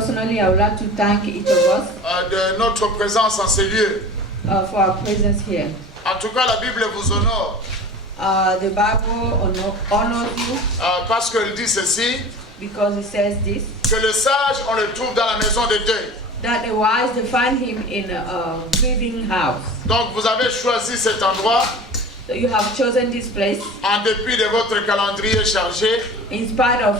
personally, I would like to thank each of us de notre présence en ces lieux. for our presence here. En tout cas, la Bible vous honore The Bible honors you parce qu'elle dit ceci, because it says this, que le sage, on le trouve dans la maison de deuil. that the wise, they find him in a grieving house. Donc vous avez choisi cet endroit So you have chosen this place en dépit de votre calendrier chargé. in spite of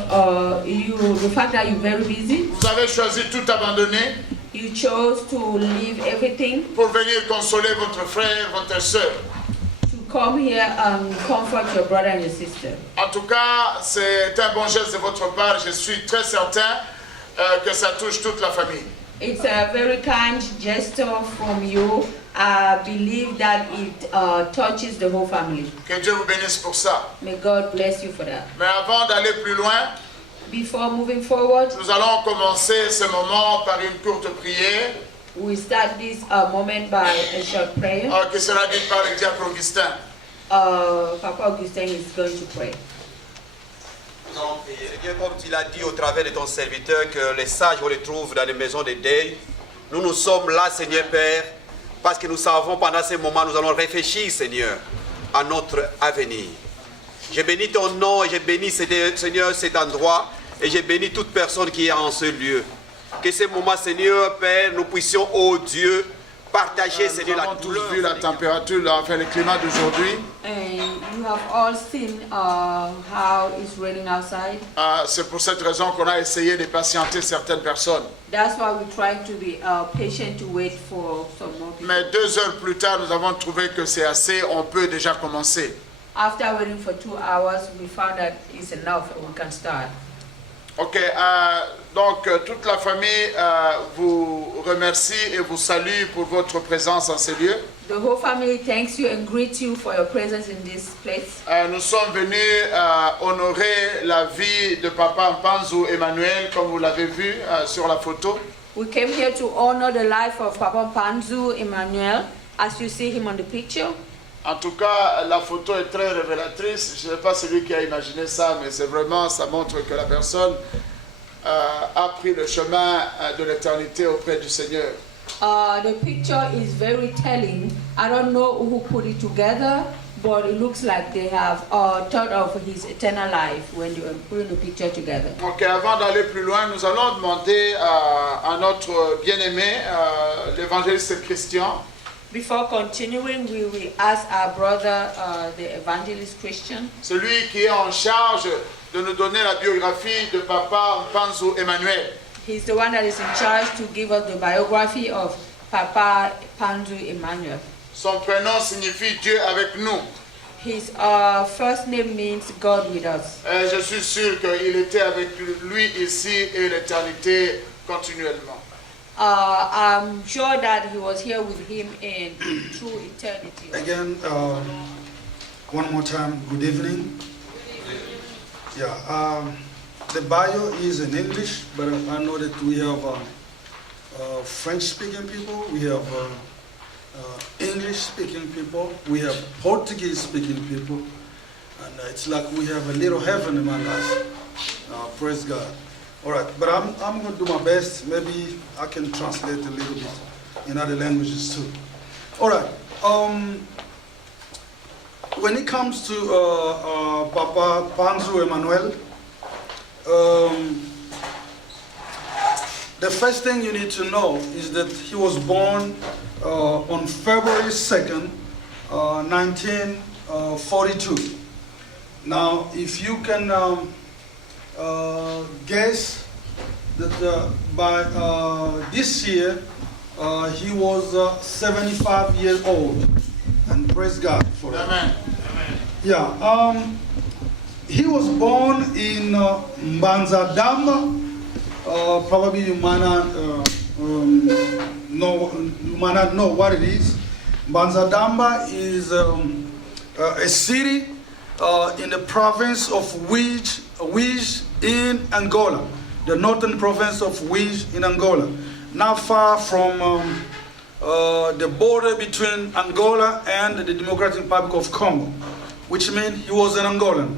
the fact that you're very busy. Vous avez choisi tout abandonner You chose to leave everything pour venir consoler votre frère, votre soeur. to come here and comfort your brother and your sister. En tout cas, c'est un bon geste de votre part. Je suis très certain que ça touche toute la famille. It's a very kind gesture from you. I believe that it touches the whole family. Que Dieu vous bénisse pour ça. May God bless you for that. Mais avant d'aller plus loin, Before moving forward, nous allons commencer ce moment par une courte prière we start this moment by a short prayer. qui sera dite par le diacre Augustin. Papa Augustin is going to pray. Nous allons prier. Eh bien, comme tu l'as dit au travers de ton serviteur, que les sages, on les trouve dans les maisons de deuil. Nous sommes là, Seigneur Père, parce que nous savons pendant ces moments, nous allons réfléchir, Seigneur, à notre avenir. Je bénis ton nom et je bénis, Seigneur, cet endroit et je bénis toute personne qui est en ce lieu. Que ces moments, Seigneur Père, nous puissions, oh Dieu, partager, Nous Seigneur, la avons tous douleur. vu la température, enfin le climat d'aujourd'hui. And you have all seen how it's raining outside. C'est pour cette raison qu'on a essayé de patienter certaines personnes. That's why we try to be patient to wait for some more people. Mais 2 heures plus tard, nous avons trouvé que c'est assez, on peut déjà commencer. After waiting for 2 hours, we found that it's enough and we can start. Ok, donc toute la famille vous remercie et vous salue pour votre présence en ces lieux. The whole family thanks you and greets you for your presence in this place. Nous sommes venus honorer la vie de Papa Mpanzu Emmanuel, comme vous l'avez vu sur la photo. We came here to honor the life of Papa Mpanzu Emmanuel, as you see him on the picture. En tout cas, la photo est très révélatrice. Je ne sais pas celui qui a imaginé ça, mais c'est vraiment, ça montre que la personne a pris le chemin de l'éternité auprès du Seigneur. The picture is very telling. I don't know who put it together, but it looks like they have thought of his eternal life when they were putting the picture together. Ok, avant d'aller plus loin, nous allons demander à notre bien-aimé, l'évangéliste Christian, Before continuing, we will ask our brother, the evangelist Christian, celui qui est en charge de nous donner la biographie de Papa Mpanzu Emmanuel. he's the one that is in charge to give us the biography of Papa Mpanzu Emmanuel. Son prénom signifie Dieu avec nous. His first name means God with us. Et je suis sûr qu'il était avec lui ici et l'éternité continuellement. I'm sure that he was here with him in through eternity. Again, one more time, good evening. Yeah, the bio is in English, but I know that we have French-speaking people, we have English-speaking people, we have Portuguese-speaking people, and it's like we have a little heaven among us. Praise God. All right, but I'm going to do my best. Maybe I can translate a little bit in other languages too. All right. When it comes to Papa Mpanzu Emmanuel, the first thing you need to know is that he was born on February 2nd, 1942. Now, if you can guess that by this year he was 75 years old, and praise God for that. Amen. Yeah, he was born in Mbanza-Damba. Probably you might not know what it is. Mbanza-Damba is a city in the province of Uige in Angola, the northern province of Uige in Angola, not far from the border between Angola and the Democratic Republic of Congo, which means he was an Angolan.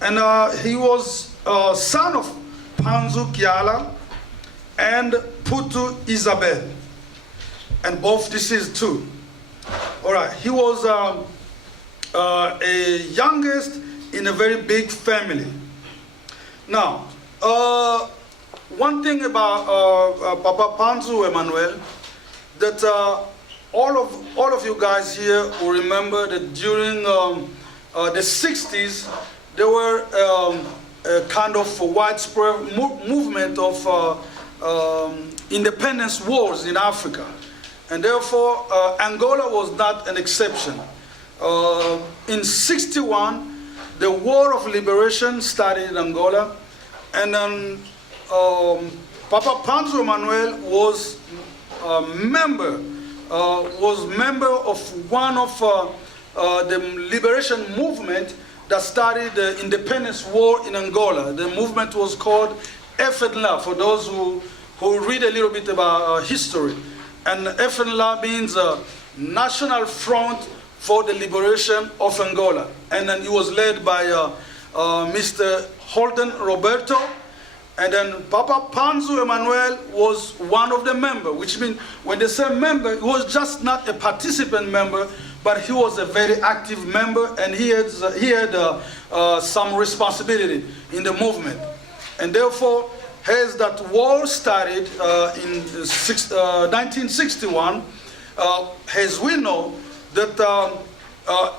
And he was son of Mpanzu Kyala and Putu Isabel. And both deceased too. All right, he was a youngest in a very big family. Now, one thing about Papa Panzu Emmanuel, that all of you guys here will remember that during the 60s, there were a kind of widespread movement of independence wars in Africa. And therefore, Angola was not an exception. In 61, the War of Liberation started in Angola, and then Papa Panzu Emmanuel was member of one of the liberation movement that started the independence war in Angola. The movement was called FNLA, for those who read a little bit about history. And FNLA means National Front for the Liberation of Angola. And then it was led by Mr. Holden Roberto. And then Papa Panzu Emmanuel was one of the members, which means when they say member, he was just not a participant member, but he was a very active member, and he had some responsibility in the movement. And therefore, as that war started in 1961, as we know, that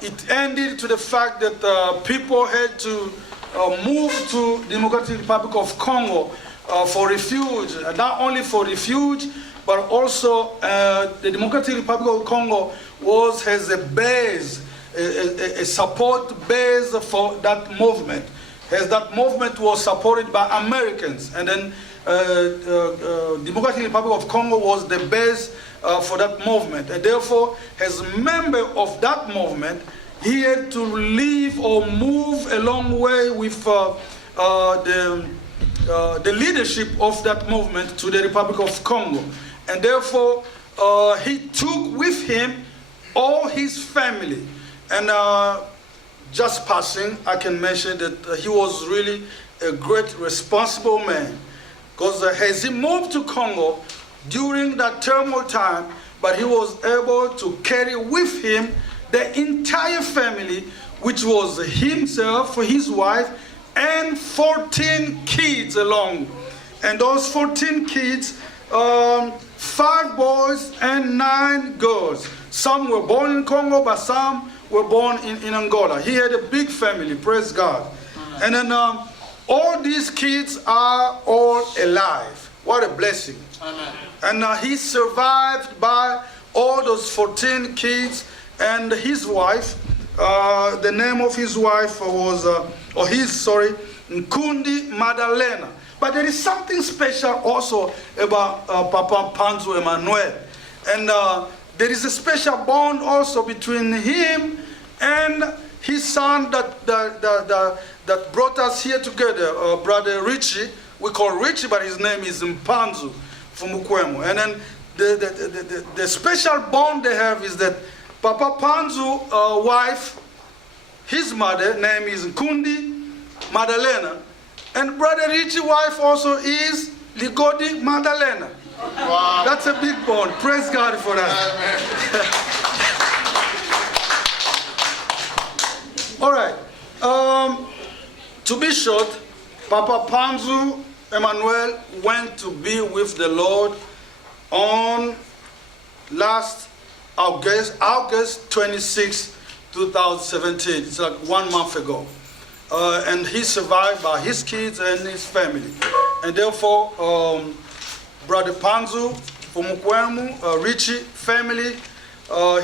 it ended to the fact that people had to move to Democratic Republic of Congo for refuge, not only for refuge, but also the Democratic Republic of Congo has a base, a support base for that movement. As that movement was supported by Americans, and then Democratic Republic of Congo was the base for that movement. And therefore, as a member of that movement, he had to leave or move a long way with the leadership of that movement to the Republic of Congo. And therefore, he took with him all his family. And just passing, I can mention that he was really a great, responsible man. Because as he moved to Congo during that turmoil time, but he was able to carry with him the entire family, which was himself, his wife, and 14 kids along. And those 14 kids, 5 boys and 9 girls. Some were born in Congo, but some were born in Angola. He had a big family, praise God. Amen. And then all these kids are all alive. What a blessing. Amen. And he survived by all those 14 kids and his wife. The name of his wife was, Nkundi Madalena. But there is something special also about Papa Panzu Emmanuel. And there is a special bond also between him and his son that brought us here together, Brother Richie. We call Richie, but his name is Mpanzu Fumukwemu. And then the special bond they have is that Papa Panzu wife, his mother, name is Nkundi Madalena. And Brother Richie wife also is Ligodi Madalena. Wow. That's a big bond. Praise God for that. All right. To be short, Papa Panzu Emmanuel went to be with the Lord on last August 26, 2017. It's like 1 month ago. And he survived by his kids and his family. And therefore, Brother Panzu Fumukwemu, Richie family,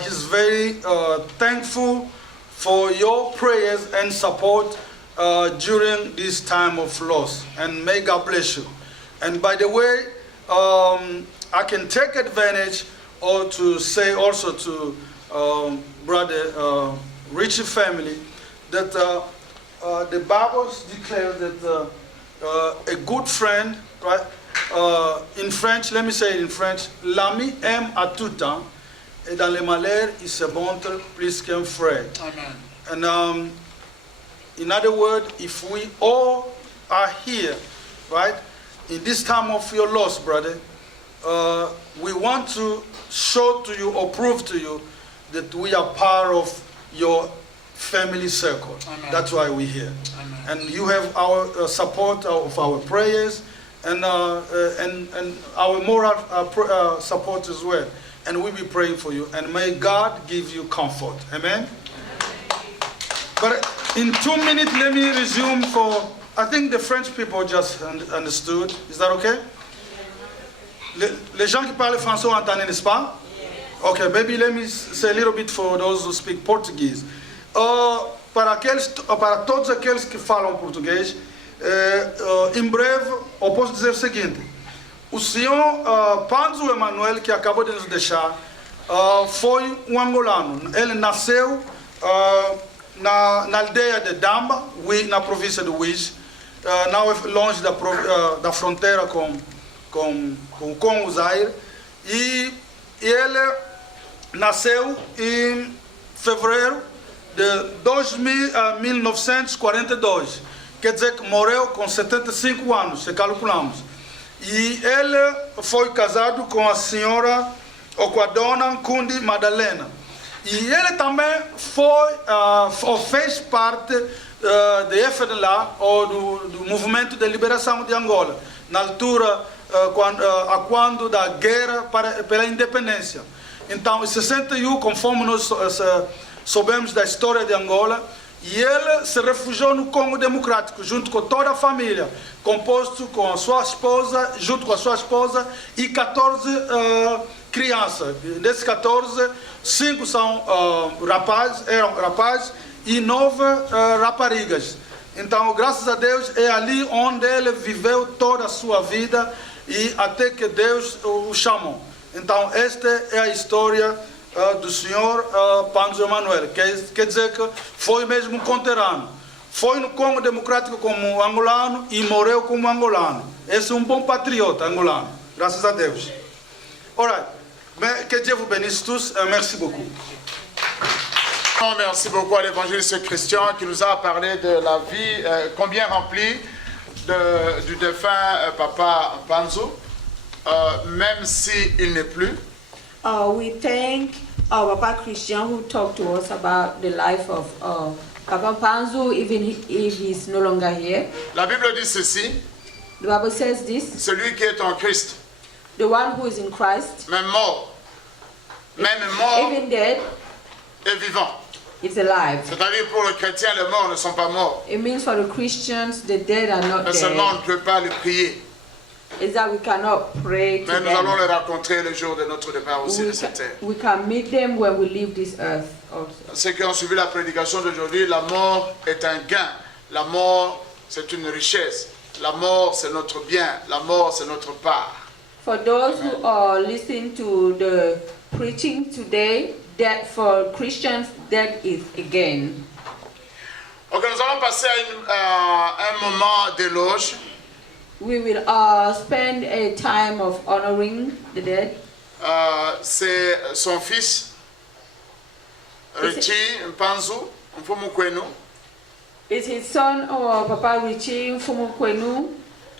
he's very thankful for your prayers and support during this time of loss. And may God bless you. And by the way, I can take advantage or to say also to Brother Richie family that the Bible declares that a good friend, right? In French, let me say it in French, l'ami aime à tout temps, et dans les malheurs, il se montre plus qu'un frère. Amen. And in other words, if we all are here, right, in this time of your loss, brother, we want to show to you or prove to you that we are part of your family circle. Amen. That's why we're here. Amen. And you have our support of our prayers and our moral support as well. And we'll be praying for you. And may God give you comfort. Amen? But in 2 minutes, let me resume for, I think the French people just understood. Is that okay? Les gens qui parlent français ont entendu, n'est-ce pas? Okay, maybe let me say a little bit for those who speak Portuguese. Para todos aqueles que falam português, em breve, eu posso dizer o seguinte: o senhor Panzo Emanuel, que acabou de nos deixar, foi um angolano. Ele nasceu na aldeia de Damba, na província de Uís, não é longe da fronteira com o Congo Zaire, e ele nasceu em fevereiro de 1942, quer dizer que morreu com 75 anos, se calculamos. E ele foi casado com a senhora, ou com a dona Nkundi Madalena. E ele também fez parte do FNLA, ou do Movimento de Liberação de Angola, na altura quando da guerra pela independência. Então, em 61, conforme nós soubemos da história de Angola, e ele se refugiou no Congo Democrático, junto com toda a família, composto com a sua esposa, junto com a sua esposa, e 14 crianças. Desses 14, 5 eram rapazes, e 9 raparigas. Então, graças a Deus, é ali onde ele viveu toda a sua vida, e até que Deus o chamou. Então, esta é a história do senhor Panzo Emanuel. Quer dizer que foi mesmo um conterrâneo. Foi no Congo Democrático como angolano e morreu como angolano. Esse é um bom patriota angolano. Graças a Deus. Alright. Que Dieu vous bénisse tous. Merci beaucoup. Merci beaucoup à l'évangéliste Christian qui nous a parlé de la vie combien remplie du défunt Papa Panzo, même s'il n'est plus. We thank our Papa Christian who talked to us about the life of Papa Panzo, even if he's no longer here. La Bible dit ceci. The Bible says this. Celui qui est en Christ, The one who is in Christ, même mort even dead, est vivant. is alive. C'est-à-dire pour le chrétien, les morts ne sont pas morts. It means for the Christians, the dead are not Mais seulement on dead. ne peut pas les prier. Is that we cannot pray to Mais nous allons them. les rencontrer le jour de notre départ aussi de cette terre. We can meet them when we leave this earth also. Ceux qui ont suivi la prédication d'aujourd'hui, la mort est un gain. La mort, c'est une richesse. La mort, c'est notre bien. La mort, c'est notre part. For those who are listening to the preaching today, that for Christians, that is a gain. Ok, nous allons passer à un moment d'éloge. We will spend a time of honoring the dead. C'est son fils, Richie Mpanzu Mfumukwenu, It's his son, or Papa Richie Mfumukwenu,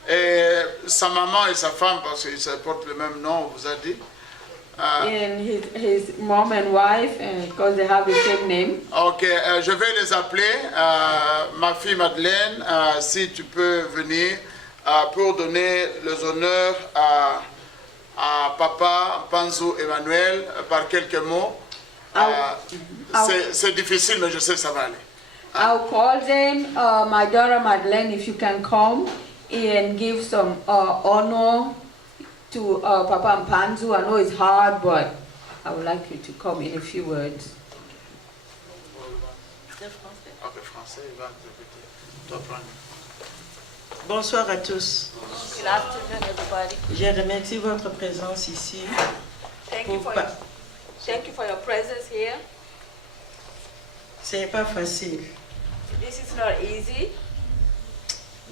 et sa maman et sa femme, parce qu'ils portent le même nom, on vous a dit. and his mom and wife, and because they have the same name. Ok, je vais les appeler. Ma fille Madeleine, si tu peux venir pour donner les honneurs à Papa Panzo Emmanuel par quelques mots. C'est difficile, mais je sais que ça va aller. I'll call them, my daughter Madeleine, if you can come and give some honor to Papa Mpanzu. I know it's hard, but I would like you to come in a few words. Ok, français, il va interpréter. Toi, prends. Bonsoir à tous. Good afternoon, everybody. Je remercie votre présence ici. Thank you for your presence here. Ce n'est pas facile. This is not easy.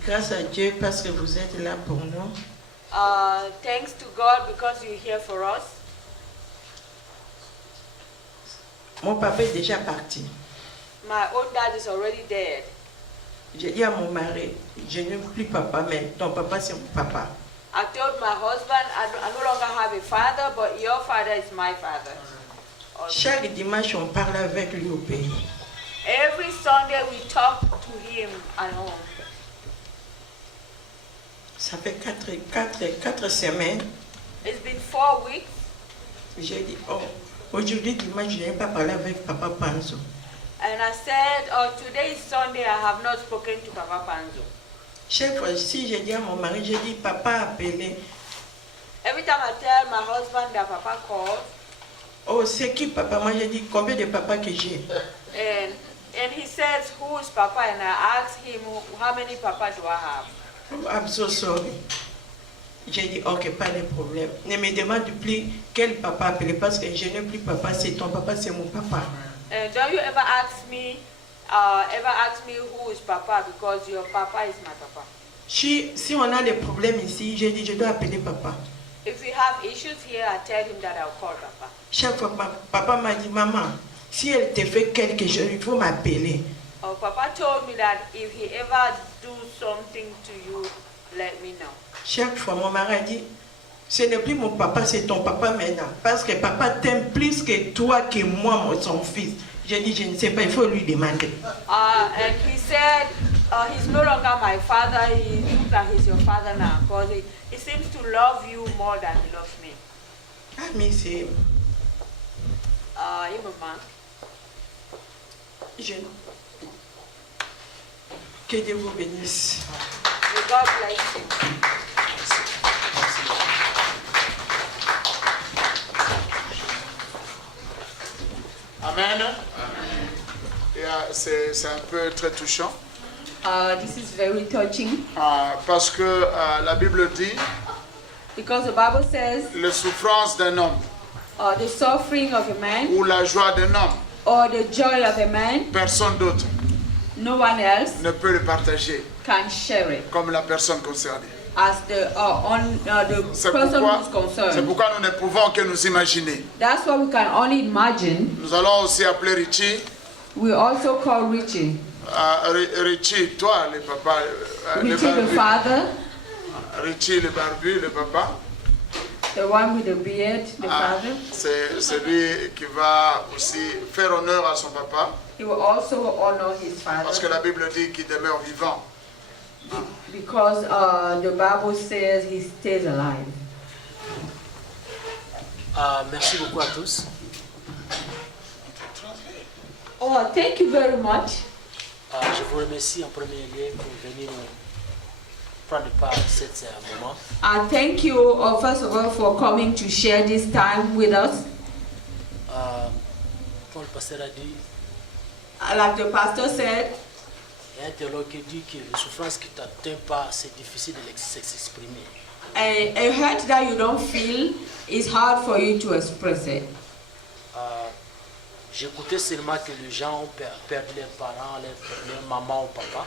Grâce à Dieu parce que vous êtes là pour nous. Thanks to God because you're here for us. Mon papa est déjà parti. My own dad is already dead. J'ai dit à mon mari, je n'aime plus papa, mais ton papa c'est mon papa. I told my husband, I no longer have a father, but your father is my father. Chaque dimanche, on parle avec lui au pays. Every Sunday we talk to him at home. Ça fait 4 semaines. It's been 4 weeks. J'ai dit, oh, aujourd'hui dimanche, je n'ai pas parlé avec Papa Panzo. And I said, oh, today is Sunday, I have not spoken to Papa Panzo. Chaque fois, si j'ai dit à mon mari, j'ai dit, papa a appelé. Every time I tell my husband that Papa called, Oh, c'est qui papa? Moi, j'ai dit, combien de papas que j'ai? and he says, who is Papa? And I asked him, how many Papa do I have? Oh, I'm so sorry. J'ai dit, ok, pas de problème. Ne me demande plus quel papa appeler parce que je n'ai plus papa, c'est ton papa, c'est mon papa. And don't you ever ask me who is Papa, because your Papa is my Papa. Si on a des problèmes ici, j'ai dit, je dois appeler papa. If we have issues here, I tell him that I'll call Papa. Chaque fois, papa m'a dit, maman, si elle te fait quelque chose, il faut m'appeler. Oh, Papa told me that if he ever do something to you, let me know. Chaque fois, mon mari a dit, ce n'est plus mon papa, c'est ton papa maintenant. Parce que papa t'aime plus que toi, que moi, son fils. J'ai dit, je ne sais pas, il faut lui demander. And he said, he's no longer my father, he looks like he's your father now, because he seems to love you more than he loves me. Ah, mais c'est... Maman. Que Dieu vous bénisse. May God bless you. Amen. C'est un peu très touchant. This is very touching. Parce que la Bible dit, Because the Bible says, les souffrances d'un homme the suffering of a man ou la joie d'un homme, or the joy of a man, personne d'autre no one else ne peut le partager can share it comme la personne concernée. as the C'est person pourquoi, who's concerned. nous ne pouvons que nous imaginer. That's what we can only imagine. Nous allons aussi appeler Richie. We also call Richie. Richie, toi, le papa. Richie the father, Richie, le barbu, le papa. the one with the beard, the father. C'est celui qui va aussi faire honneur à son papa. He will also honor his Parce que father la Bible dit qu'il demeure vivant. because the Bible says he stays alive. Merci beaucoup à tous. Oh, thank you very much. Je vous remercie en premier lieu pour venir nous prendre part à ce moment. I thank you, first of all, for coming to share this time with us. Comme le pasteur a dit, Like the pastor said, il y a un théologue qui dit que les souffrances qui ne t'atteignent pas, c'est difficile de s'exprimer. a hurt that you don't feel is hard for you to express it. J'écoutais seulement que les gens ont perdu leurs parents, leur maman ou papa.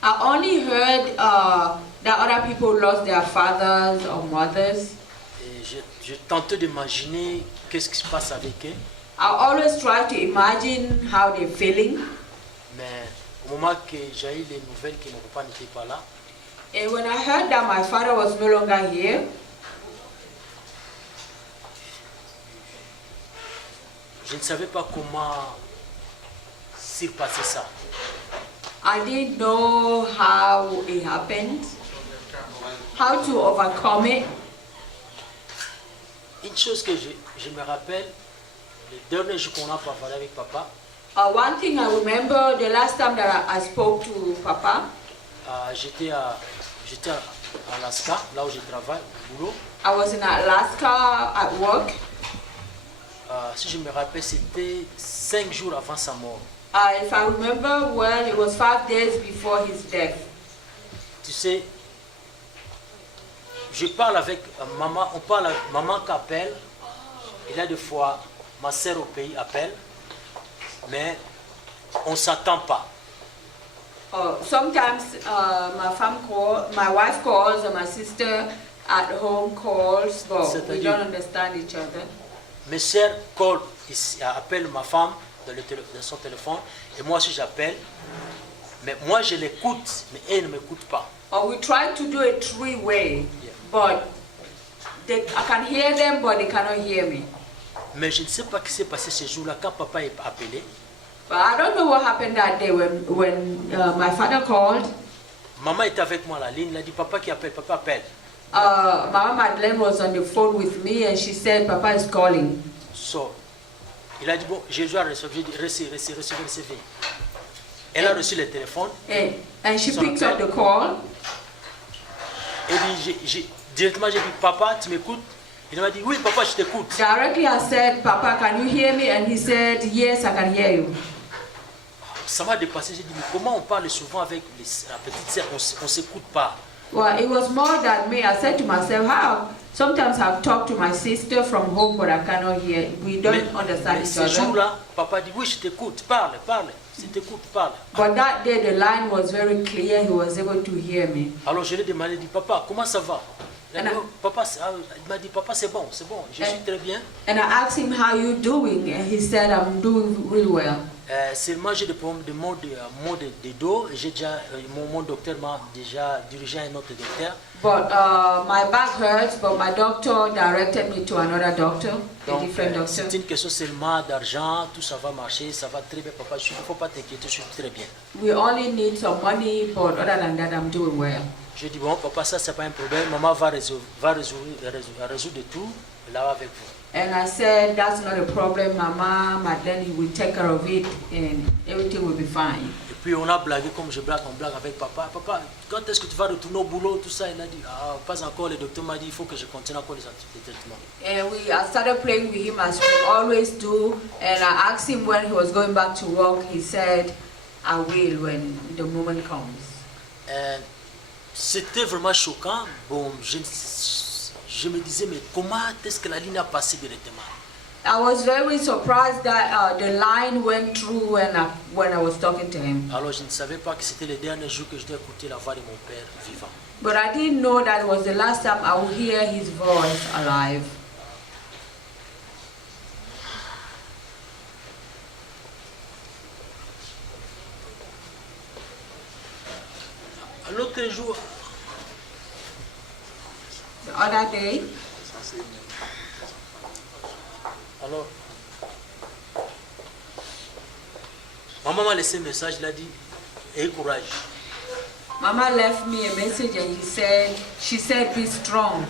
I only heard that other people lost their fathers or mothers. Et je tentais d'imaginer qu'est-ce qui se passe avec eux. I always try to imagine how they're feeling. Mais au moment que j'ai eu les nouvelles que mon papa n'était pas là, And when I heard that my father was no longer here, je ne savais pas comment surpasser ça. I didn't know how it happened, how to overcome it. Une chose que je me rappelle, le dernier jour qu'on a parlé avec papa, One thing I remember, the last time that I spoke to Papa, j'étais à Alaska, là où je travaille, au boulot. I was in Alaska at work. Si je me rappelle, c'était 5 jours avant sa mort. If I remember well, it was 5 days before his death. Tu sais, je parle avec maman, on parle avec maman qui appelle. Il y a des fois, ma soeur au pays appelle, mais on ne s'attend pas. Sometimes my wife calls, and my sister at home calls, but we don't understand each other. Mes soeurs appellent ma femme de son téléphone, et moi aussi j'appelle. Mais moi, je l'écoute, mais elle ne m'écoute pas. Or we try to do it three-way, but I can hear them, but they cannot hear me. Mais je ne sais pas ce qui s'est passé ce jour-là quand papa est appelé. But I don't know what happened that day when my father called. Maman était avec moi à la ligne, elle a dit papa qui appelle, papa appelle. Mama Madeleine was on the phone with me and she said, Papa is calling. So, il a dit bon, Jésus a reçu, j'ai dit recevez. Elle a reçu le téléphone. And she Son picked up appel. the call. Et puis directement j'ai dit papa, tu m'écoutes? Il m'a dit oui papa, je t'écoute. Directly I said, Papa, can you hear me? And he said, yes, I can hear you. Ça m'a dépassé, j'ai dit mais comment on parle souvent avec la petite sœur, on ne s'écoute pas. Well, it was more than me. I said to myself, how? Sometimes I've talked to my sister from home, but I cannot hear. We don't understand Mais each ce other. jour-là, papa dit oui je t'écoute, parle. Je t'écoute, parle. But that day the line was very clear. He was able to hear me. Alors je lui ai demandé, dit papa, comment ça va? Il m'a dit papa c'est bon, je suis très bien. And I asked him, how you doing? And he said, I'm doing really well. Seulement j'ai des problèmes de maux de dos. J'ai déjà, mon docteur m'a déjà dirigé à un autre docteur. But my back hurts, but my doctor directed me to another doctor, a different doctor. C'est une question seulement d'argent, tout ça va marcher, ça va très bien papa, il ne faut pas t'inquiéter, je suis très bien. We only need some money, but other than that, I'm doing well. J'ai dit bon papa, ça c'est pas un problème, maman va résoudre tout là avec vous. And I said, that's not a problem, Mama, Madeleine will take care of it and everything will be fine. Et puis on a blagué comme on blague avec papa. Papa, quand est-ce que tu vas retourner au boulot, tout ça? Il a dit, ah, pas encore, le docteur m'a dit, il faut que je continue encore les traitements. And I started playing with him as we always do. And I asked him when he was going back to work. He said, I will when the moment comes. C'était vraiment choquant. Bon, je me disais, mais comment est-ce que la ligne a passé directement? I was very surprised that the line went through when I was talking to him. Alors je ne savais pas que c'était le dernier jour que je devais écouter la voix de mon père vivant. But I didn't know that it was the last time I would hear his voice alive. L'autre jour, The other day, alors, maman m'a laissé un message, il a dit, aie courage. Mama left me a message and she said, be strong.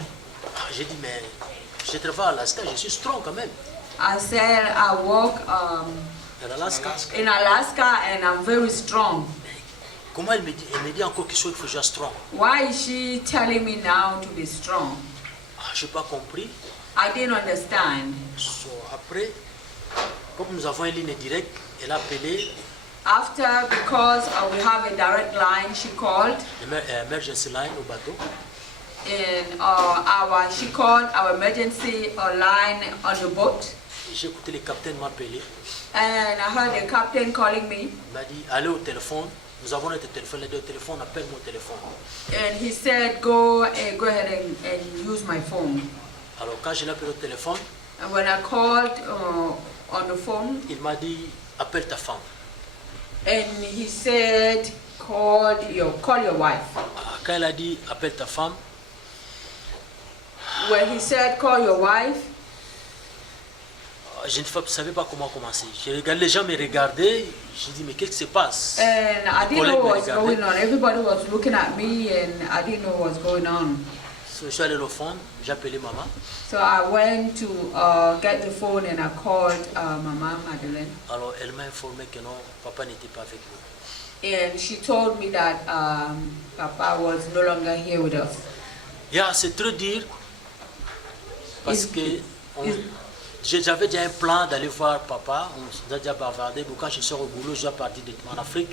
J'ai dit, mais je travaille à Alaska, je suis strong quand même. I said, I work En Alaska. in Alaska and I'm very strong. Comment elle me dit encore qu'il faut que je sois strong? Why is she telling me now to be strong? Je n'ai pas compris. I didn't understand. So, après, comme nous avons une ligne directe, elle a appelé After, because we have a direct line, she called. l'emergency line au bateau. And she called our emergency line on the boat. J'ai écouté le capitaine m'appeler. And I heard the captain calling me. Il m'a dit, allez au téléphone. Nous avons notre téléphone, les deux téléphones, appelle mon téléphone. And he said, go ahead and use my phone. Alors quand je l'ai appelé au téléphone, And when I called on the phone, il m'a dit, appelle ta femme. and he said, call your wife. Quand il a dit, appelle ta femme, When he said, call your wife, je ne savais pas comment commencer. Les gens me regardaient, je dis, mais qu'est-ce qui se passe? and I didn't know what was going on. Everybody was looking at me and I didn't know what was going on. So, je suis allé au fond, j'ai appelé maman. So I went to get the phone and I called Mama Madeleine. Alors elle m'a informé que non, papa n'était pas avec nous. And she told me that Papa was no longer here with us. Yeah, c'est trop dur parce que j'avais déjà un plan d'aller voir papa. On a déjà bavardé. Donc quand je sors au boulot, je dois partir en Afrique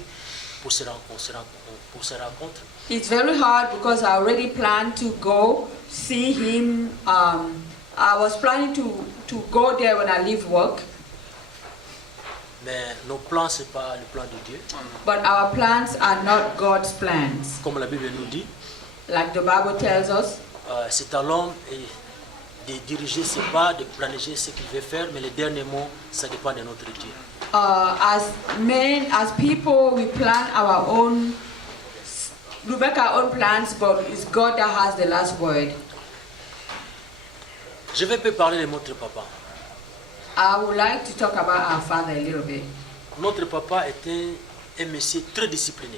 pour se rencontrer. It's very hard because I already planned to go see him. I was planning to go there when I leave work. Mais nos plans, ce n'est pas le plan de Dieu. But our plans are not God's plans. Comme la Bible nous dit, Like the Bible tells us, c'est à l'homme de diriger ses pas, de planifier ce qu'il veut faire, mais le dernier mot, ça dépend de notre Dieu. as men, as people, we plan our own, we make our own plans, but it's God that has the last word. Je vais peu parler de notre papa. I would like to talk about our father a little bit. Notre papa était un monsieur très discipliné.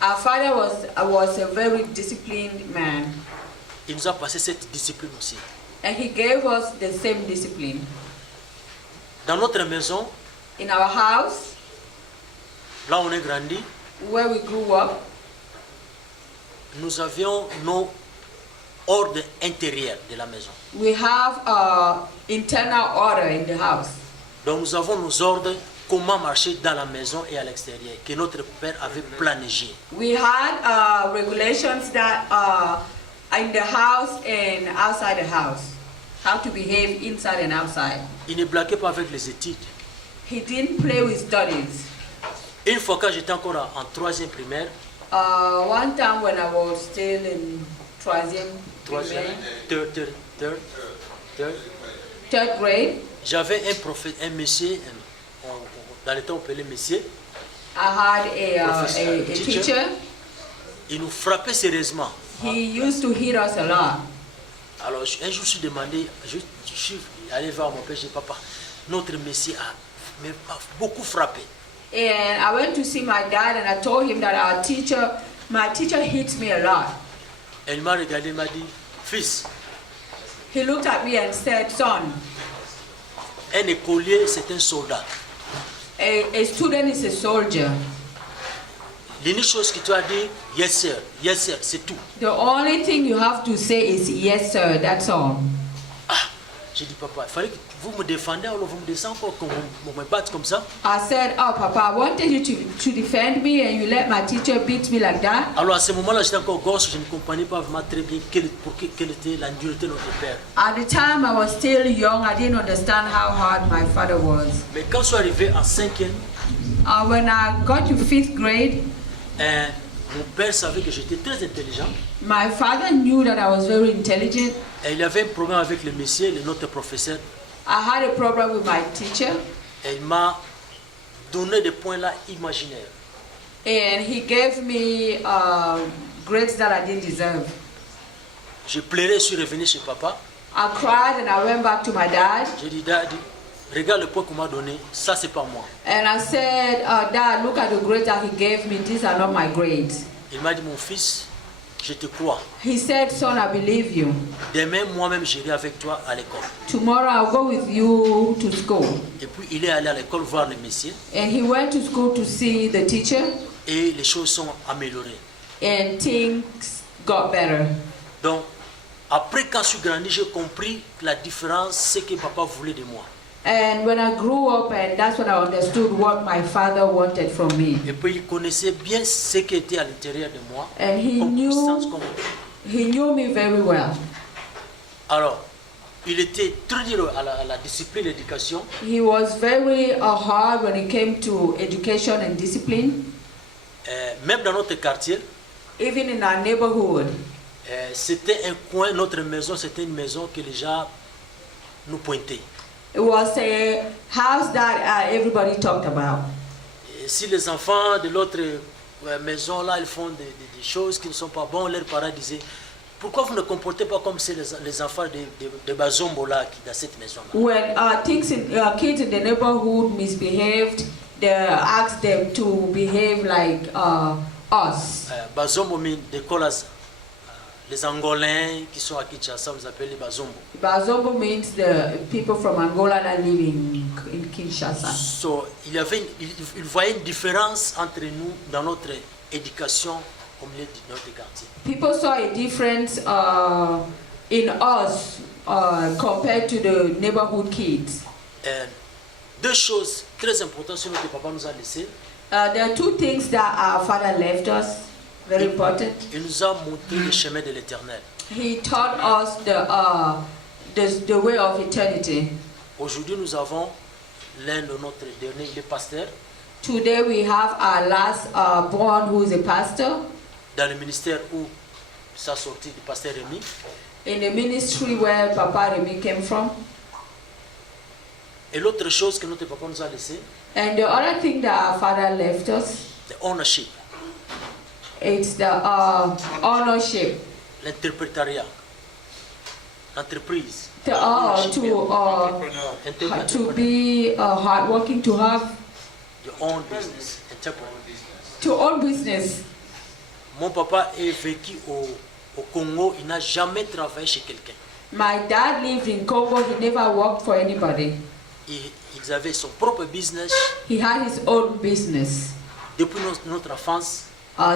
Our father was a very disciplined man, Il nous a passé cette discipline aussi. and he gave us the same discipline. Dans notre maison, In our house, là où on est grandi, where we grew up, nous avions nos ordres intérieurs de la maison. we have internal order in the house. Donc nous avons nos ordres, comment marcher dans la maison et à l'extérieur, que notre père avait planifié. We had regulations that are in the house and outside the house, how to behave inside and outside. Il ne blaguait pas avec les études. He didn't play with studies. Une fois quand j'étais encore en 3e primaire, One time when I was still in troisième third grade, j'avais un monsieur, dans le temps on appelait monsieur, I had a Teacher. teacher. il nous frappait sérieusement. He used to hit us a lot. Alors un jour je suis demandé, je suis allé voir mon père, j'ai dit papa, notre monsieur m'a beaucoup frappé. And I went to see my dad and I told him that my teacher hits me a lot. Elle m'a regardé, il m'a dit, fils, He looked at me and said, son, un écolier c'est un soldat. a student is a soldier. L'unique chose que tu as dit, yes sir, c'est tout. The only thing you have to say is yes sir, that's all. Ah, j'ai dit papa, il fallait que vous me défendez, alors vous me descendez encore, qu'on me batte comme ça. I said, oh papa, I wanted you to defend me and you let my teacher beat me like that. Alors à ce moment-là, j'étais encore gosse, je ne comprenais pas vraiment très bien quelle était la dureté de notre père. At the time I was still young, I didn't understand how hard my father was. Mais quand je suis arrivé en 5e, When I got to 5th grade, mon père savait que j'étais très intelligent. my father knew that I was very intelligent. Et il avait un problème avec le monsieur, notre professeur. I had a problem with my teacher, Et il m'a donné des points là imaginaires. and he gave me grades that I didn't deserve. Je pleurais, je suis revenu chez papa. I cried and I went back to my dad, J'ai dit, Daddy, regarde le point qu'on m'a donné, ça c'est pas moi. and I said, Dad, look at the grades that he gave me. These are not my grades. Il m'a dit, mon fils, je te crois. He said, son, I believe you. Demain, moi-même, j'irai avec toi à l'école. Tomorrow I'll go with you to school. Et puis, il est allé à l'école voir le monsieur And he went to school to see the teacher, et les choses sont améliorées. and things got better. Donc, après, quand je suis grandi, j'ai compris la différence, ce que papa voulait de moi. And when I grew up, and that's when I understood what my father wanted from me. Et puis, il connaissait bien ce qui était à l'intérieur de moi. And he comme puissance, knew, comme- he knew me very well. Alors, il était très dur à la discipline, l'éducation. He was very hard when it came to education and discipline. Même dans notre quartier, Even in our neighborhood, c'était un coin, notre maison, c'était une maison que les gens nous pointaient. it was a house that everybody talked about. Et si les enfants de l'autre maison là, ils font des choses qui ne sont pas bonnes, leurs parents disaient, pourquoi vous ne comportez pas comme c'est les enfants de Bazombo là, qui dans cette maison là. When kids in the neighborhood misbehaved, they asked them to behave like us. Bazombo mean they call us les Angolais qui sont à Kinshasa, vous appelez les Bazombo. Bazombo means the people from Angola that live in Kinshasa. So, il voyait une différence entre nous dans notre éducation au milieu de notre quartier. People saw a difference in us compared to the neighborhood kids. Deux choses très importantes sur notre papa nous a laissé. There are two things that our father left us, very important. Il nous a montré le chemin de l'éternel. He taught us the way of eternity. Aujourd'hui, nous avons l'un de notre dernier, il est pasteur, Today we have our last born who is a pastor dans le ministère où ça sorti du pasteur Rémi. in the ministry where Papa Remy came from. Et l'autre chose que notre papa nous a laissé, And the other thing that our father left us, the ownership, it's the ownership. l'interprétariat, l'entreprise, To be hardworking, to have your own business, entrepreneur. to own business. Mon papa est vécu au Congo, il n'a jamais travaillé chez quelqu'un. My dad lived in Congo. He never worked for anybody. Ils avaient son propre business He had his own business depuis notre enfance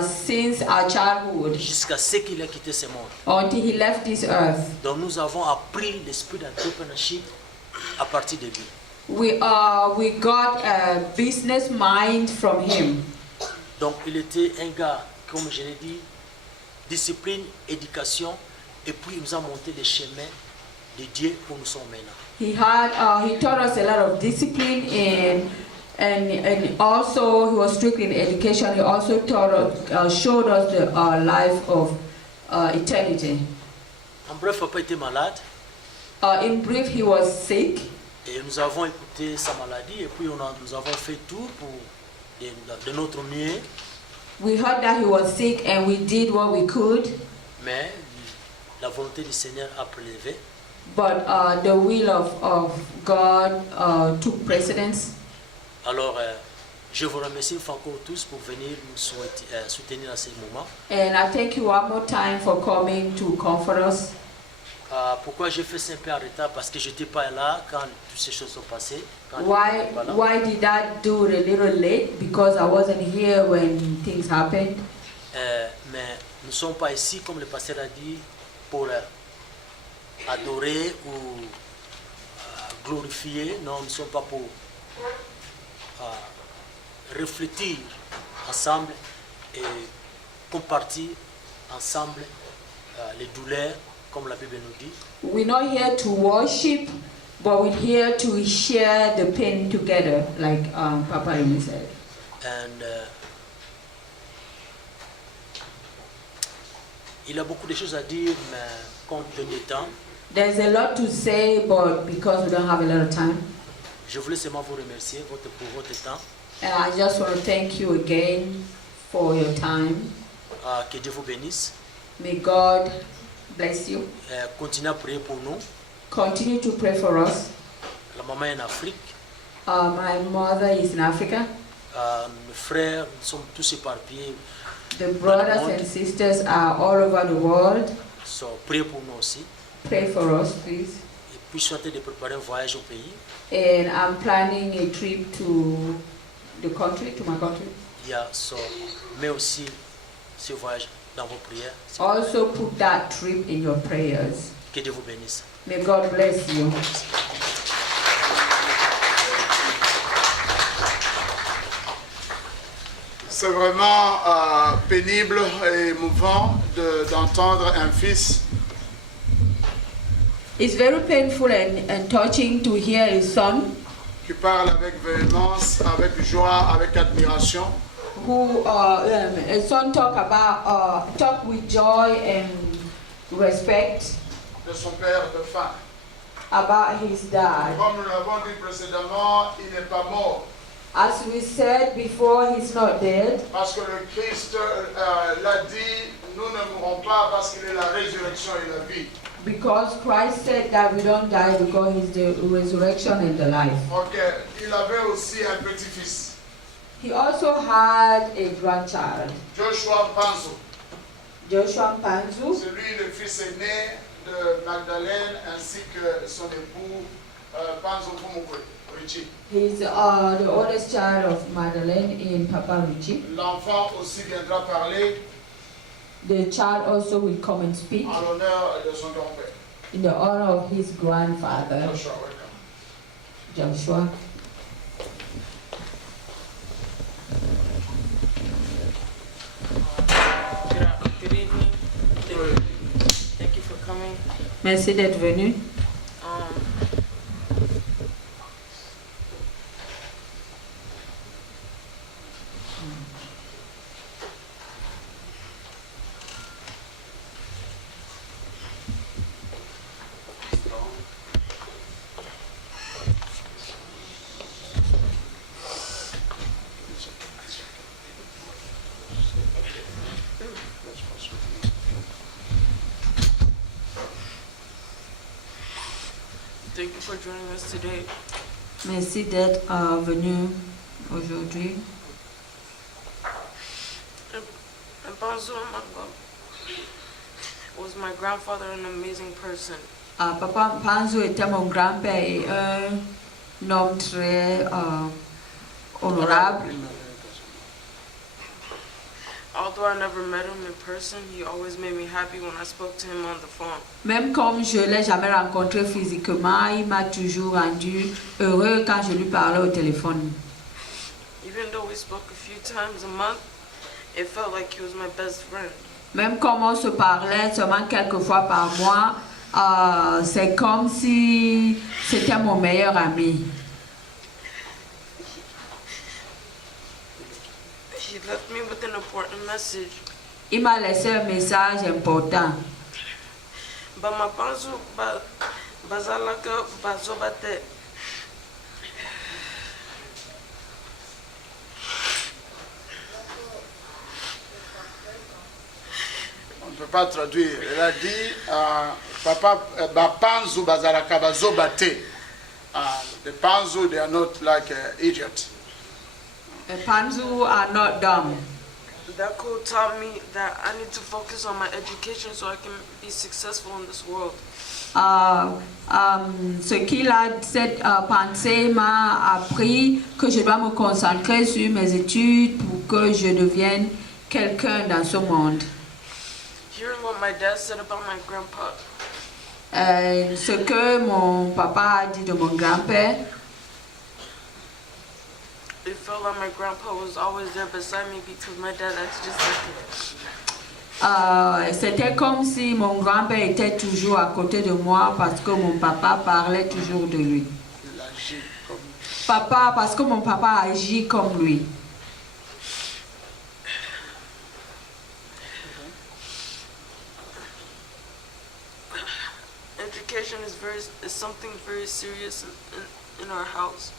since our childhood jusqu'à ce qu'il ait quitté ce monde. until he left this earth. Donc nous avons appris l'esprit d'entrepreneurship à partir de lui. We got a business mind from him. Donc il était un gars, comme je l'ai dit, discipline, éducation, et puis il nous a monté les chemins de Dieu où nous sommes maintenant. He taught us a lot of discipline and also he was strict in education. He also showed us the life of eternity. En bref, papa était malade In brief, he was sick. et nous avons écouté sa maladie et puis nous avons fait tout pour de notre mieux, We heard that he was sick and we did what we could, mais la volonté du Seigneur a prélevé. but the will of God took precedence. Alors, je vous remercie une fois encore tous pour venir nous soutenir à ce moment. And I thank you one more time for coming to comfort us. Pourquoi j'ai fait ça un peu en retard? Parce que je n'étais pas là quand toutes ces choses sont passées. Quand Why j'étais pas là. why did I do it a little late? Because I wasn't here when things happened. Mais nous ne sommes pas ici, comme le pasteur a dit, pour adorer ou glorifier. Non, nous ne sommes pas pour réfléchir ensemble et compartir ensemble les douleurs, comme la Bible nous dit. We're not here to worship, but we're here to share the pain together, like Papa Remy said. And, il a beaucoup de choses à dire, mais compte tenu du temps, There's a lot to say, but because we don't have a lot of time, je voulais seulement vous remercier pour votre temps. and I just want to thank you again for your time. Que Dieu vous bénisse. May God bless you. Continuez à prier pour nous. Continue to pray for us. La maman est en Afrique. My mother is in Africa. Mes frères, nous sommes tous éparpillés. The brothers and sisters are all over the world. So, priez pour nous aussi. Pray for us, please. Et puis, je suis en train de préparer un voyage au pays. And I'm planning a trip to the country, to my country. Yeah, so, mais aussi ce voyage dans vos prières. Also put that trip in your prayers. Que Dieu vous bénisse. May God bless you. C'est vraiment pénible et émouvant d'entendre un fils It's very painful and touching to hear his son qui parle avec véhémence, avec joie, avec admiration, who a son talk with joy and respect de son père de faim. about his dad. Comme nous l'avons dit précédemment, il n'est pas mort. As we said before, he's not dead Parce que le Christ l'a dit, nous ne mourrons pas parce qu'il est la résurrection et la vie. because Christ said that we don't die because he's the resurrection and the life. Ok, il avait aussi un petit-fils, He also had a grandchild, Joshua Panzo. Joshua Panzu. C'est lui le fils aîné de Magdalène ainsi que son époux Panzo Fumukwe, Richie. He's the oldest child of Madeleine in Papa Richie. L'enfant aussi viendra parler The child also will come and speak en l'honneur de son grand-père. in the honor of his grandfather, Joshua, welcome. Joshua. Good evening. Thank you for coming. Merci d'être venu. for joining us today. Merci d'être venu aujourd'hui. And Banzo was my grandfather, an amazing person. Papa Mpanzu était mon grand-père et un homme très honorable. Although I never met him in person, he always made me happy when I spoke to him on the phone. Même comme je ne l'ai jamais rencontré physiquement, il m'a toujours rendu heureux quand je lui parlais au téléphone. Even though we spoke a few times a month, it felt like he was my best friend. Même comme on se parlait seulement quelques fois par mois, c'est comme si c'était mon meilleur ami. He left me with an important message. Il m'a laissé un message important. Bama Banzo bazalaka bazobate. On ne peut pas traduire. Elle a dit, Papa, Bapanzu Bazaraka Bazobate. The Panzu, they are not like Egypt. The Panzu are not dumb. That quote taught me that I need to focus on my education so I can be successful in this world. Ce qu'il a, cette pensée m'a appris que je dois me concentrer sur mes études pour que je devienne quelqu'un dans ce monde. Hearing what my dad said about my grandpa, Ce que mon papa a dit de mon grand-père, it felt like my grandpa was always there beside me because my dad acted just like him. c'était comme si mon grand-père était toujours à côté de moi parce que mon papa parlait toujours de lui. Il agit comme Papa, parce que mon papa agit comme lui. Education is something very serious in our house.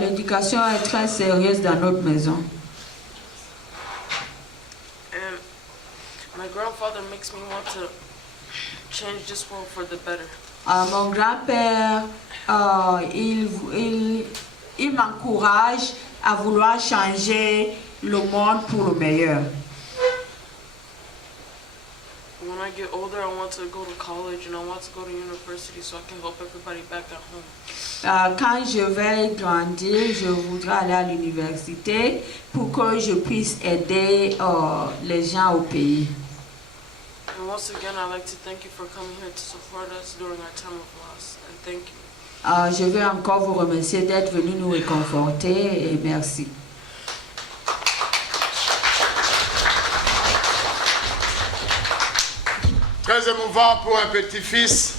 L'éducation est très sérieuse dans notre maison. And my grandfather makes me want to change this world for the better. Mon grand-père, il m'encourage à vouloir changer le monde pour le meilleur. When I get older, I want to go to college and I want to go to university so I can help everybody back at home. Quand je vais grandir, je voudrais aller à l'université pour que je puisse aider les gens au pays. And once again, I'd like to thank you for coming here to support us during our time of loss. And thank you. Je veux encore vous remercier d'être venu nous réconforter et merci. très émouvant pour un petit-fils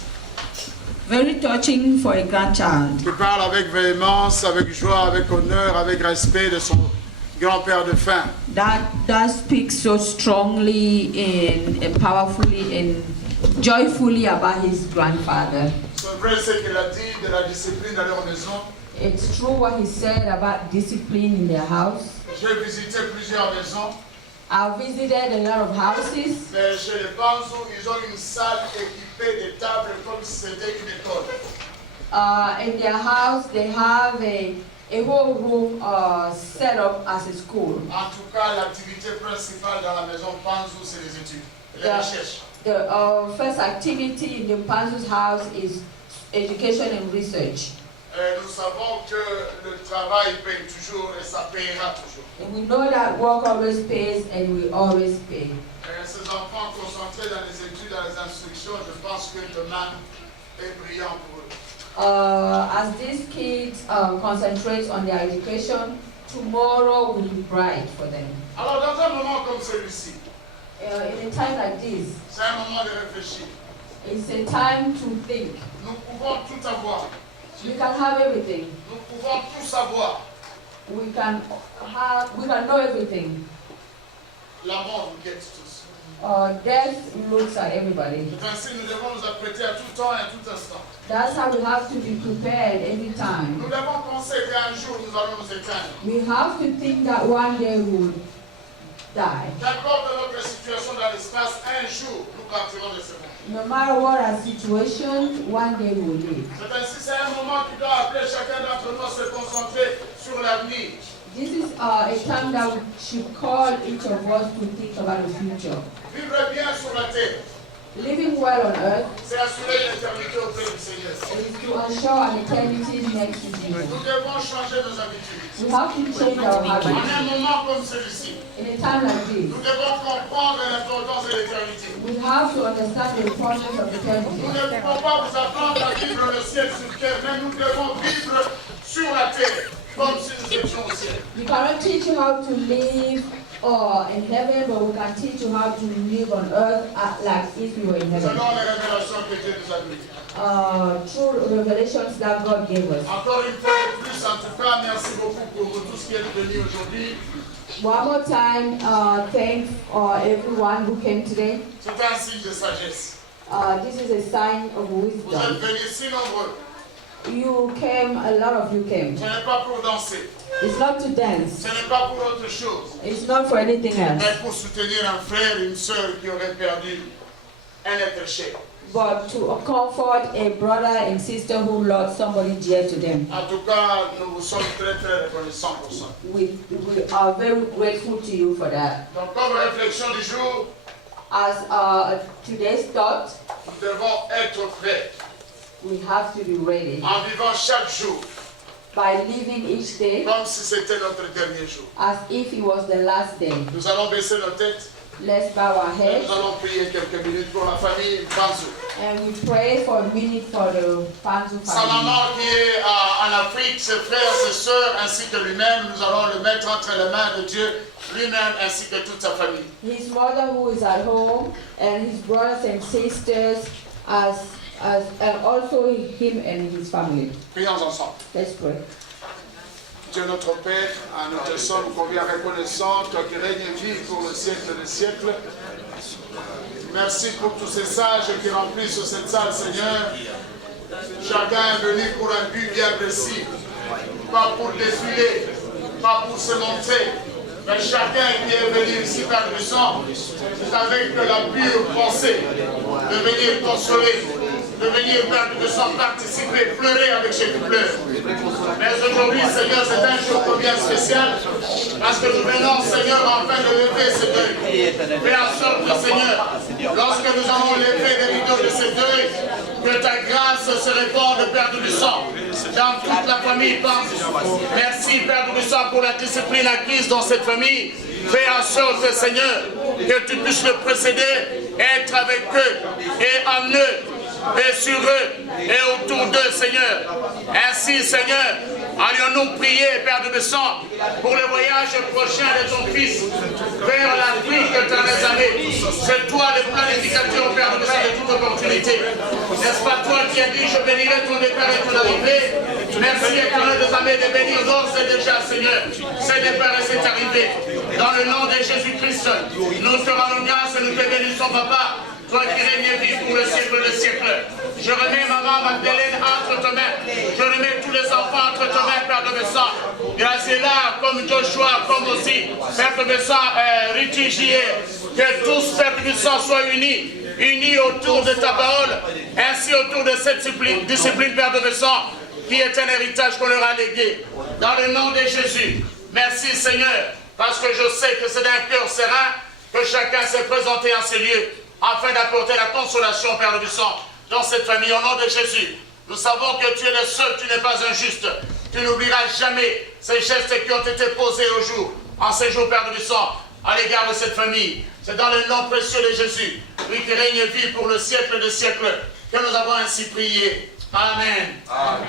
Very touching for a grandchild. qui parle avec véhémence, avec joie, avec honneur, avec respect de son grand-père de faim. That speaks so strongly and powerfully and joyfully about his grandfather. C'est vrai ce qu'il a dit de la discipline dans leur maison. It's true what he said about discipline in their house. J'ai visité plusieurs maisons. I visited a lot of houses. Mais chez les Panzou, ils ont une salle équipée de tables comme si c'était une école. In their house, they have a whole room set up as a school. En tout cas, l'activité principale dans la maison Panzou, c'est les études, les recherches. The first activity in the Panzu's house is education and research. Et nous savons que le travail paye toujours et ça payera toujours. And we know that work always pays and we always pay. Et ces enfants concentrés dans les études, dans les instructions, je pense que demain est brillant pour eux. As these kids concentrate on their education, tomorrow will be bright for them. Alors dans un moment comme celui-ci, In a time like this, c'est un moment de réfléchir. it's a time to think. Nous pouvons tout avoir. We can have everything. Nous pouvons tout savoir. We can know everything. La mort nous guette tous. Death looks at everybody. C'est ainsi que nous devons nous apprêter à tout temps et à tout instant. That's how we have to be prepared every time. Nous devons penser qu'un jour nous allons nous éteindre. We have to think that one day die. Qu'importe notre situation dans l'espace, un jour, nous partirons de ce monde. No matter what our situation, one day we'll leave. C'est ainsi, c'est un moment qui doit appeler chacun d'entre nous à se concentrer sur l'avenir. This is a time that we should call each of us to think about the future. Vivre bien sur la terre, Living well on earth c'est assurer l'éternité auprès du Seigneur. is to ensure an eternity next to Jesus. Nous devons changer nos habitudes. We have to change our En habits. un moment comme celui-ci, In a time like this, nous devons comprendre l'importance de l'éternité. we have to understand the importance of Nous eternity. ne pouvons pas vous apprendre à vivre le ciel sur terre, mais nous devons vivre sur la terre, comme si nous étions au ciel. We cannot teach you how to live in heaven, but we can teach you how to live on earth like if you were in heaven. Selon les révélations que Dieu nous a données. Through revelations that God gave us. Encore une fois de plus, en tout cas, merci beaucoup pour vous tous qui êtes venus aujourd'hui. One more time, thanks everyone who came today. C'est un signe de sagesse. This is a sign of Vous êtes wisdom. venus si nombreux. You came, a lot of you came. Ce n'est pas pour danser, It's not to dance. ce n'est pas pour autre chose, It's not for anything else. mais pour soutenir un frère, une sœur qui aurait perdu un être cher. But to comfort a brother and sister who lost somebody dear to them. En tout cas, nous vous sommes très très reconnaissants pour ça. We are very grateful to you for that. Donc, comme réflexion du jour, As today's thought, nous devons être prêts we have to be ready en vivant chaque jour by living each day comme si c'était notre dernier jour. as if it was the last day. Nous allons baisser nos têtes Let's bow our et heads nous allons prier quelques minutes pour la famille Panzou. and we pray for a minute for the Panzu Sa family. maman qui est en Afrique, ses frères, ses sœurs, ainsi que lui-même, nous allons le mettre entre les mains de Dieu, lui-même ainsi que toute sa famille. His mother who is at home and his brothers and sisters and also him and his family. Prions ensemble. Let's pray. Dieu notre Père, nous te sommes combien reconnaissants, toi qui règnes et vis pour le siècle des siècles. Merci pour tous ces sages qui remplissent cette salle, Seigneur. Chacun est venu pour un but bien précis, pas pour défiler, pas pour se montrer, mais chacun qui est venu ici par le sang, c'est avec la pure pensée de venir consoler, de venir par le sang participer, pleurer avec ceux qui pleurent. Mais aujourd'hui, Seigneur, c'est un jour combien spécial, parce que nous venons, Seigneur, enfin de lever ce deuil. Fais en sorte, Seigneur, lorsque nous allons lever les rideaux de ce deuil, que ta grâce se répande, Père du sang, dans toute la famille. Merci, Père du sang, pour la discipline acquise dans cette famille. Fais en sorte, Seigneur, que tu puisses le précéder, être avec eux et en eux, et sur eux et autour d'eux, Seigneur. Ainsi, Seigneur, allions-nous prier, Père de sang, pour le voyage prochain de ton Fils vers l'Afrique éternelle. C'est toi le planificateur, Père de sang, de toute opportunité. N'est-ce pas toi qui as dit, je bénirai ton départ et ton arrivée. Merci, Éternel des armées, de bénir d'ores et déjà, Seigneur. C'est départ et c'est arrivé. Dans le nom de Jésus-Christ, nous te rendons grâce et nous te bénissons, Papa. Toi qui règnes vie pour le siècle des siècles. Je remets maman Magdalene entre tes mains. Je remets tous les enfants entre tes mains, Père de sang. Grâce là, comme Joshua, comme aussi, Père de sang, Ritigier. Que tous, Père de sang, soient unis autour de ta parole, ainsi autour de cette discipline, Père de sang, qui est un héritage qu'on leur a légué. Dans le nom de Jésus. Merci, Seigneur, parce que je sais que c'est d'un cœur serein que chacun s'est présenté en ces lieux, afin d'apporter la consolation, Père du sang, dans cette famille, au nom de Jésus. Nous savons que tu es le seul, tu n'es pas injuste. Tu n'oublieras jamais ces gestes qui ont été posés au jour, en ces jours, Père du sang, à l'égard de cette famille. C'est dans le nom précieux de Jésus, lui qui règne et vit pour le siècle des siècles, que nous avons ainsi prié. Amen. Amen.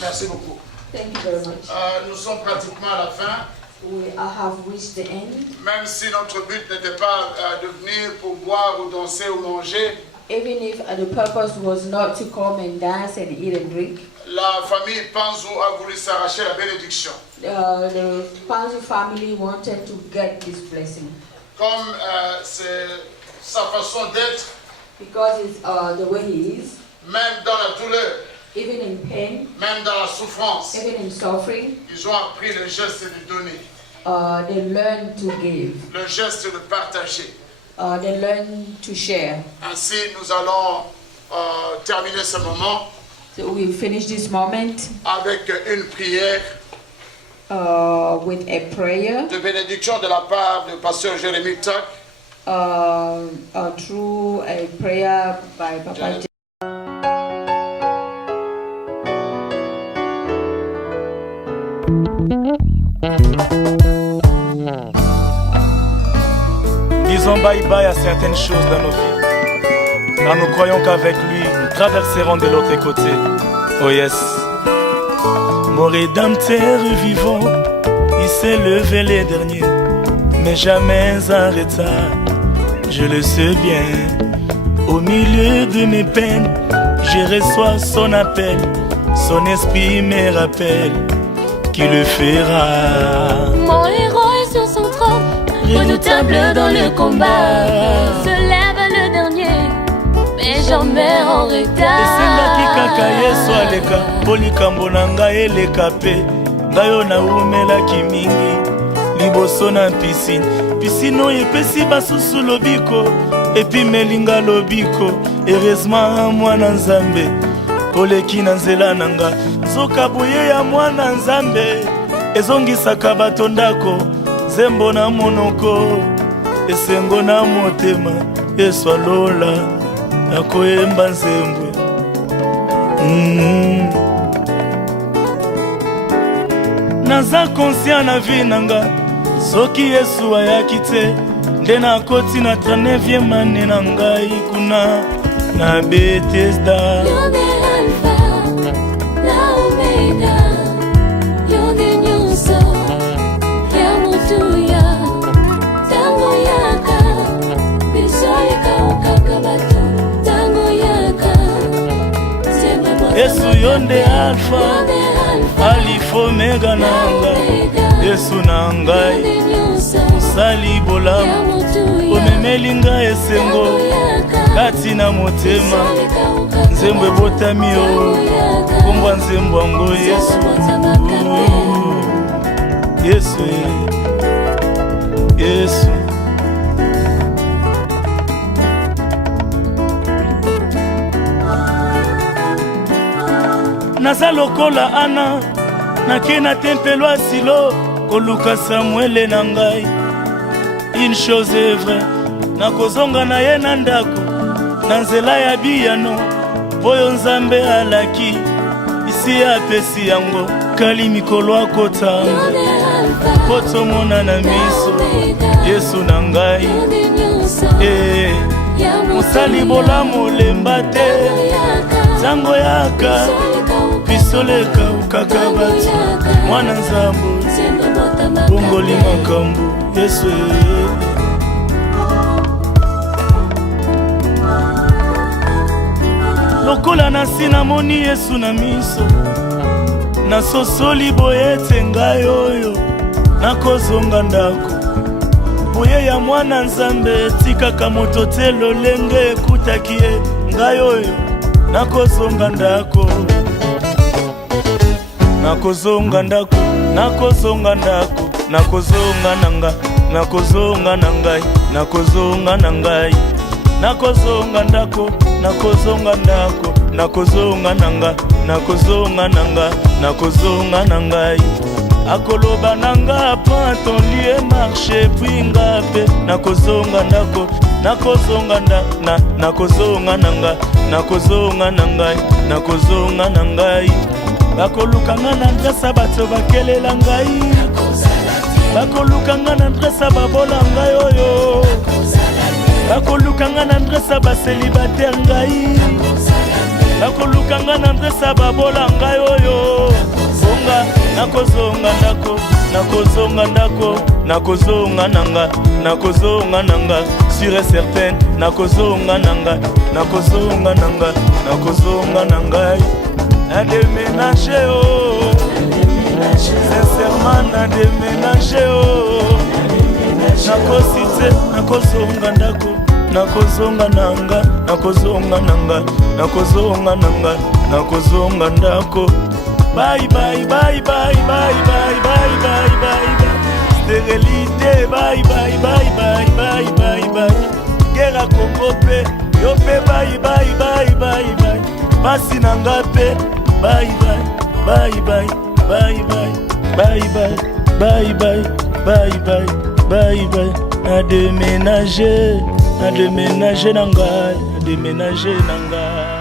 Merci beaucoup. Thank you very much. Nous sommes pratiquement à la fin. We have reached the end. Même si notre but n'était pas de venir pour boire ou danser ou manger, Even if the purpose was not to come and dance and eat and drink, la famille Panzou a voulu s'arracher la bénédiction. the Panzu family wanted to get this blessing. Comme c'est sa façon d'être, Because it's the way he is, même dans la douleur, even in pain, même dans la souffrance, even in suffering, ils ont appris le geste de donner. they learn to give. Le geste de partager. They learn to share. Ainsi, nous allons terminer ce moment. So we finish this moment avec une prière with a prayer de bénédiction de la part du pasteur Jérémy Toc. Through a prayer by Papa. Disons bye-bye à certaines choses dans nos vies, car nous croyons qu'avec lui, nous traverserons de l'autre côté. Oh yes. Mon rédempteur vivant, il s'est levé les derniers, mais jamais en retard. Je le sais bien, au milieu de mes peines, je reçois son appel, son esprit me rappelle qu'il le fera. Mon héros est sur son trône, redoutable dans le combat, se lève le dernier, mais jamais en retard. Esengaki kaka Yesu aleka, po likambo na ngai eleka pe, ngai oyo naumelaki mingi, liboso na piscine. Piscine oyo epesi basusu lobiko, epi melinga lobiko. Heureusement mwana Nzambe oleki na nzela na nga, nzoka boye ya mwana Nzambe ezongisaka bato ndako, zembo na monoko, esengo na motema. Yesu alola nakoyemba nzembwe. Naza conscient na vie nanga, soki Yesu ayaki te, nde nakoti na 39e ane na ngai kuna na Bethesda. You're the Alpha, la Omega, you're the nyonso ya motuya, tango yaka biso ekawukaka bato, tango yaka Yesu yonde Alpha, Alpha Omega nanga, Yesu na ngai sali bolamu, omemeli ngai esengo kati na motema, nzembo ebotami yo, kombwa nzembo yango Yesu. Yesu, Yesu. Naza lokola Ana, nake na tempelo ya Silo, koluka Samuele na ngai. Une chose est vraie, nakozonga na ye na ndako, na nzela ya biyano, oyo Nzambe alaki, isi apesi yango, kali mikolo akotanga, po tomona na miso, Yesu na ngai. Mosali bolamu olemba te, ntango yaka, pisole ekawukaka bato, mwana Nzambe bongoli makambo. Yesu lokola nasi namoni Yesu na miso, nasosoli boye ete ngai oyo nakozonga ndako, boye ya mwana Nzambe tikaka moto te lolenge ekutaki ye, ngai oyo nakozonga ndako, nakozonga ndako, nakozonga ndako, nakozonga nanga, nakozonga na ngai, nakozonga na ngai, nakozonga ndako, nakozonga ndako, nakozonga nanga, nakozonga nanga, nakozonga na ngai. Akoloba nanga pa ton lieu marché puis ngape, nakozonga ndako, nakozonga na nakozonga nanga, nakozonga na ngai, nakozonga na ngai. Bakolukanga na ndresa bato bakelela ngai, bakolukanga na ndresa babola ngai oyo, bakolukanga na ndresa baselibatere ngai, bakolukanga na ndresa babola ngai oyo. Bonga nakozonga ndako, nakozonga ndako, nakozonga nanga, nakozonga nanga, sûr et certain, nakozonga nanga, nakozonga nanga, nakozonga nanga. Na déménager oh, sincèrement na déménager oh, nakosite, nakozonga ndako, nakozonga nanga, nakozonga nanga, nakozonga nanga, nakozonga ndako. Bye bye bye bye bye bye bye bye bye bye. bango pe yo pe bye bye bye bye bye basi na nga pe bye bye bye bye bye bye bye bye bye bye bye bye bye bye na déménager na ngai